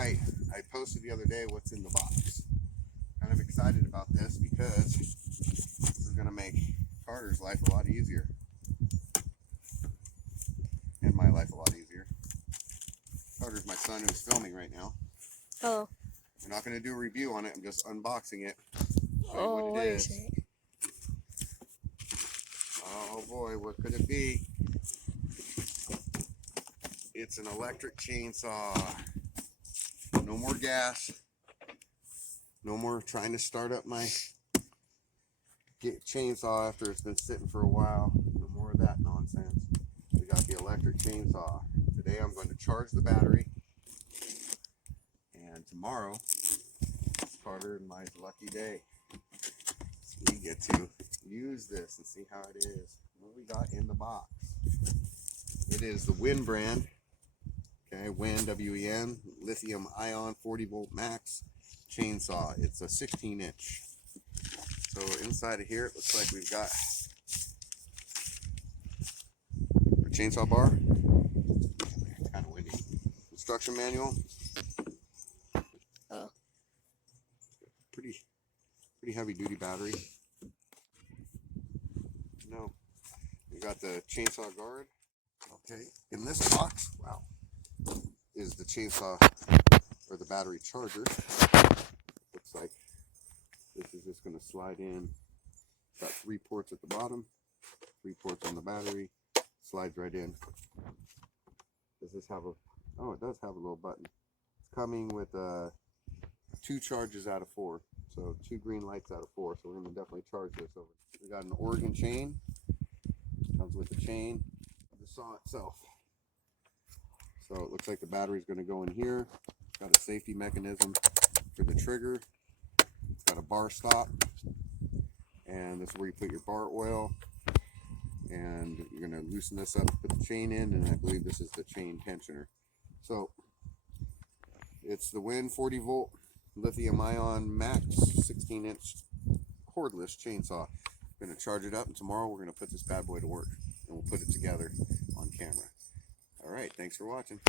I posted the other day what's in the box. Kind of excited about this because this is going to make Carter's life a lot easier. And my life a lot easier. Carter's my son who's filming right now. Oh. We're not going to do a review on it. I'm just unboxing it. Oh, what is it? Oh boy, what could it be? It's an electric chainsaw. No more gas. No more trying to start up my chainsaw after it's been sitting for a while. No more of that nonsense. We got the electric chainsaw. Today I'm going to charge the battery. And tomorrow, it's Carter and my lucky day. So we get to use this and see how it is. What we got in the box. It is the WEN brand. Okay, WEN, W-E-N, lithium ion 40 volt max chainsaw. It's a 16-inch. So inside of here, it looks like we've got our chainsaw bar. It's kind of windy. Instruction manual. Oh. Pretty heavy duty battery. No. We got the chainsaw guard. Okay, in this box, wow, is the chainsaw or the battery charger. Looks like this is just going to slide in. It's got 3 ports at the bottom, 3 ports on the battery. Slides right in. Does this have a? Oh, it does have a little button. It's coming with 2 charges out of 4, so 2 green lights out of 4. So we're going to definitely charge this over. We got an Oregon chain. Comes with the chain of the saw itself. So it looks like the battery is going to go in here. It's got a safety mechanism for the trigger. It's got a bar stop, and this is where you put your bar oil. And you're going to loosen this up, put the chain in, and I believe this is the chain tensioner. So it's the WEN 40 volt lithium ion max 16-inch cordless chainsaw. I'm going to charge it up, and tomorrow we're going to put this bad boy to work, and we'll put it together on camera. All right, thanks for watching.